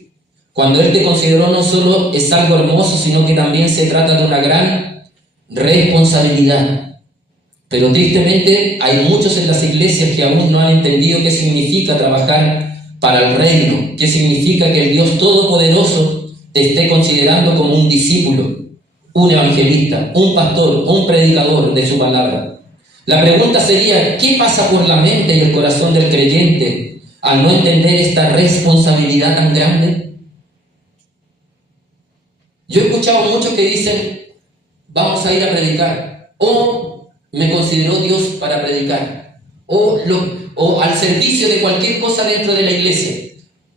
Cuando Él te consideró no solo es algo hermoso, sino que también se trata de una gran responsabilidad. Pero tristemente hay muchos en las iglesias que aún no han entendido qué significa trabajar para el reino, qué significa que el Dios Todopoderoso te esté considerando como un discípulo, un evangelista, un pastor, un predicador de su palabra. La pregunta sería, ¿qué pasa por la mente y el corazón del creyente al no entender esta responsabilidad tan grande? Yo he escuchado muchos que dicen, vamos a ir a predicar, o me consideró Dios para predicar, o al servicio de cualquier cosa dentro de la iglesia.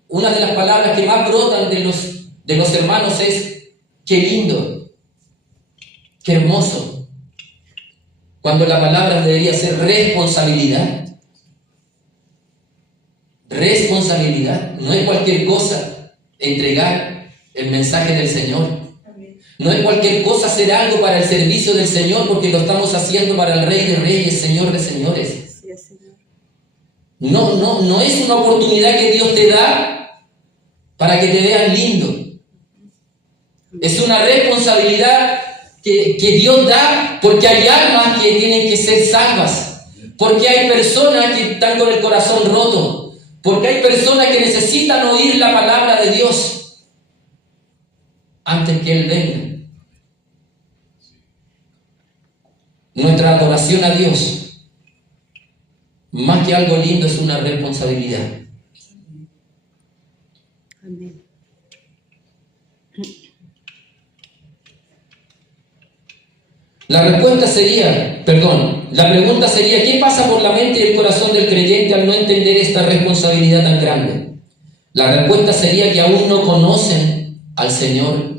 Una de las palabras que más brotan de los hermanos es, qué lindo, qué hermoso, cuando la palabra debería ser responsabilidad. Responsabilidad, no es cualquier cosa entregar el mensaje del Señor. No es cualquier cosa hacer algo para el servicio del Señor, porque lo estamos haciendo para el Rey de Reyes, Señor de Señores. Así es, Señor. No es una oportunidad que Dios te da para que te vean lindo. Es una responsabilidad que Dios da porque hay almas que tienen que ser salvas, porque hay personas que están con el corazón roto, porque hay personas que necesitan oír la palabra de Dios antes que Él venga. Nuestra adoración a Dios, más que algo lindo, es una responsabilidad. Amén. La pregunta sería, ¿qué pasa por la mente y el corazón del creyente al no entender esta responsabilidad tan grande? La respuesta sería que aún no conocen al Señor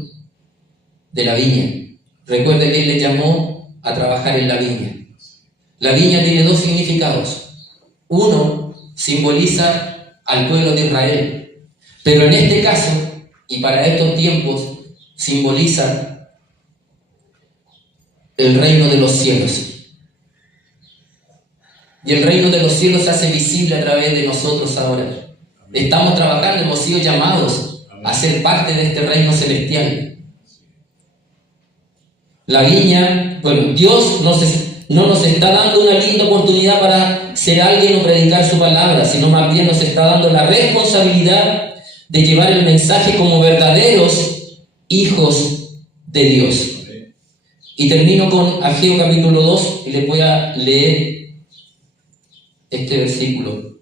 de la viña. Recuerde que Él les llamó a trabajar en la viña. La viña tiene dos significados. Uno simboliza al pueblo de Israel, pero en este caso, y para estos tiempos, simboliza el reino de los cielos. Y el reino de los cielos se hace visible a través de nosotros ahora. Estamos trabajando, hemos sido llamados a ser parte de este reino celestial. La viña, bueno, Dios no nos está dando una linda oportunidad para ser alguien o predicar su palabra, sino más bien nos está dando la responsabilidad de llevar el mensaje como verdaderos hijos de Dios. Y termino con Ageo capítulo 2 y les voy a leer este versículo.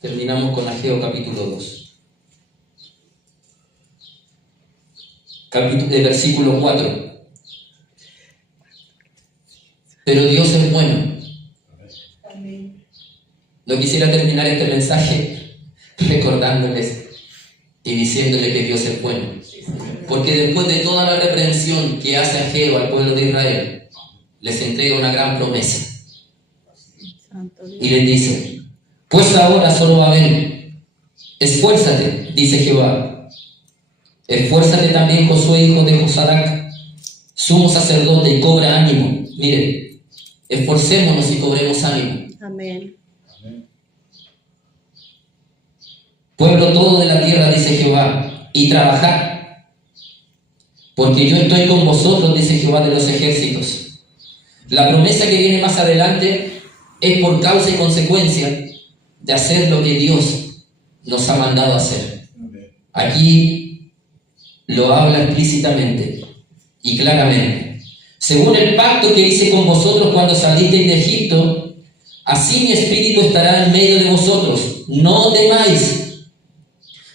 Terminamos con Ageo capítulo 2. Versículo 4. Pero Dios es bueno. No quisiera terminar este mensaje recordándoles y diciéndoles que Dios es bueno. Porque después de toda la reprensión que hace Ageo al pueblo de Israel, les entrega una gran promesa. Y les dice: pues ahora solo va a haber, esfuérzate, dice Jehová. Esfuérzate también, Josué, hijo de Josadac, sumo sacerdote, y cobra ánimo. Mire, esforcémonos y cobremos ánimo. Amén. Pueblo todo de la tierra, dice Jehová, y trabajad, porque yo estoy con vosotros, dice Jehová de los ejércitos. La promesa que viene más adelante es por causa y consecuencia de hacer lo que Dios nos ha mandado hacer. Aquí lo habla explícitamente y claramente. Según el pacto que hice con vosotros cuando salisteis de Egipto, así mi espíritu estará en medio de vosotros. No temáis,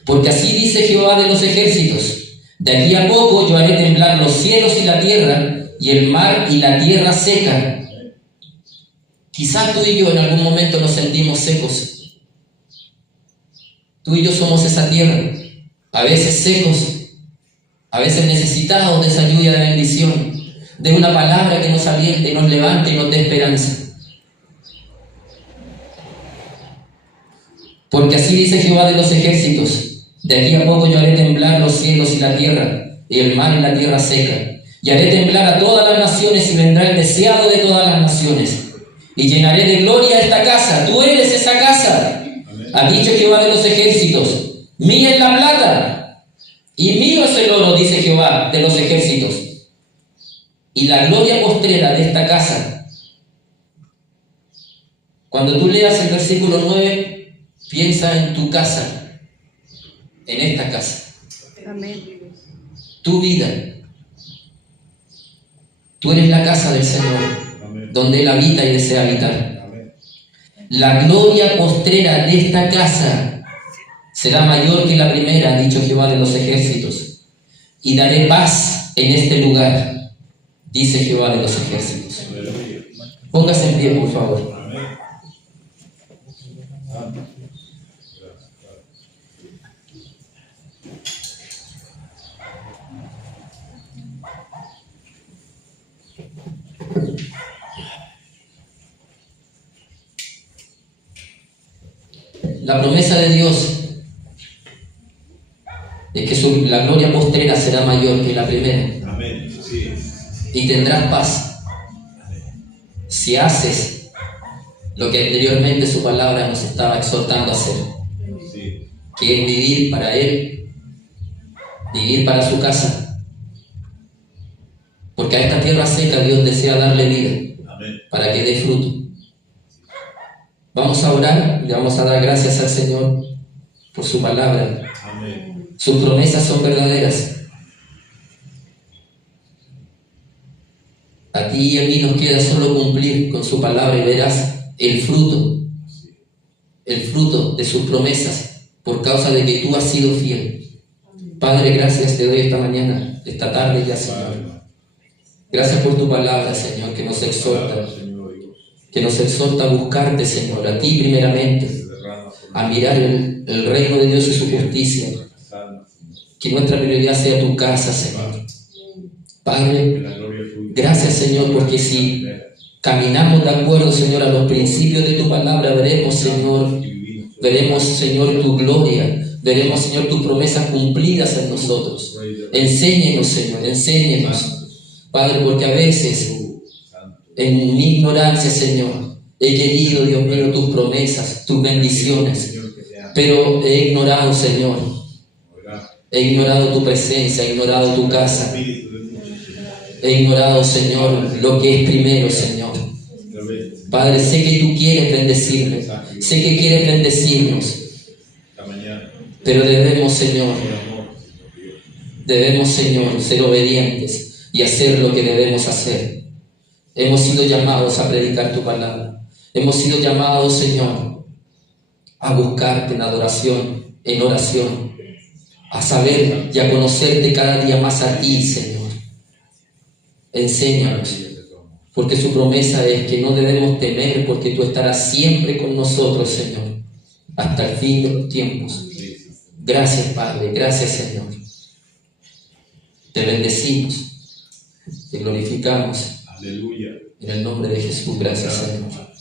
porque así dice Jehová de los ejércitos: de aquí a poco yo haré temblar los cielos y la tierra, y el mar y la tierra seca. Quizás tú y yo en algún momento nos sentimos secos. Tú y yo somos esa tierra, a veces secos, a veces necesitados de esa lluvia de bendición, de una palabra que nos aliente, nos levante y nos dé esperanza. Porque así dice Jehová de los ejércitos: de aquí a poco yo haré temblar los cielos y la tierra, y el mar y la tierra seca, y haré temblar a todas las naciones, y vendrá el deseado de todas las naciones, y llenaré de gloria esta casa. Tú eres esa casa. Ha dicho Jehová de los ejércitos: mía es la plata, y mío es el oro, dice Jehová de los ejércitos. Y la gloria postrera de esta casa. Cuando tú leas el versículo 9, piensa en tu casa, en esta casa. Amén. Tu vida. Tú eres la casa del Señor, donde Él habita y desea habitar. La gloria postrera de esta casa será mayor que la primera, ha dicho Jehová de los ejércitos, y daré paz en este lugar, dice Jehová de los ejércitos. Póngase en pie, por favor. La promesa de Dios es que la gloria postrera será mayor que la primera. Amén. Sí. Y tendrás paz si haces lo que anteriormente su palabra nos estaba exhortando a hacer, Sí. que es vivir para Él, vivir para su casa, porque a esta tierra seca Dios desea darle vida. Amén. Para que dé fruto. Vamos a orar y le vamos a dar gracias al Señor por su palabra. Amén. Sus promesas son verdaderas. A ti y a mí nos queda solo cumplir con su palabra y verás el fruto de sus promesas por causa de que tú has sido fiel. Padre, gracias te doy esta mañana, esta tarde ya, Señor. Gracias por tu palabra, Señor, que nos exhorta. Que nos exhorta a buscarte, Señor, a ti primeramente, a mirar el reino de Dios y su justicia. Que nuestra prioridad sea tu casa, Señor. Padre, La gloria es tuya. gracias, Señor, porque si caminamos de acuerdo, Señor, a los principios de tu palabra, veremos, Señor, tu gloria. Veremos, Señor, tus promesas cumplidas en nosotros. Enséñenos, Señor, enséñenos. Padre, porque a veces, en mi ignorancia, Señor, he querido, Dios mío, tus promesas, tus bendiciones, pero he ignorado, Señor, he ignorado tu presencia, he ignorado tu casa, he ignorado, Señor, lo que es primero, Señor. Padre, sé que tú quieres bendecirme, sé que quieres bendecirnos, pero debemos, Señor, ser obedientes y hacer lo que debemos hacer. Hemos sido llamados a predicar tu palabra. Hemos sido llamados, Señor, a buscarte en adoración, en oración, a saber y a conocerte cada día más a ti, Señor. Enséñanos, porque su promesa es que no debemos temer, porque tú estarás siempre con nosotros, Señor, hasta el fin de los tiempos. Gracias, Padre, gracias, Señor. Te bendecimos, te glorificamos. Aleluya. En el nombre de Jesús, gracias, Señor.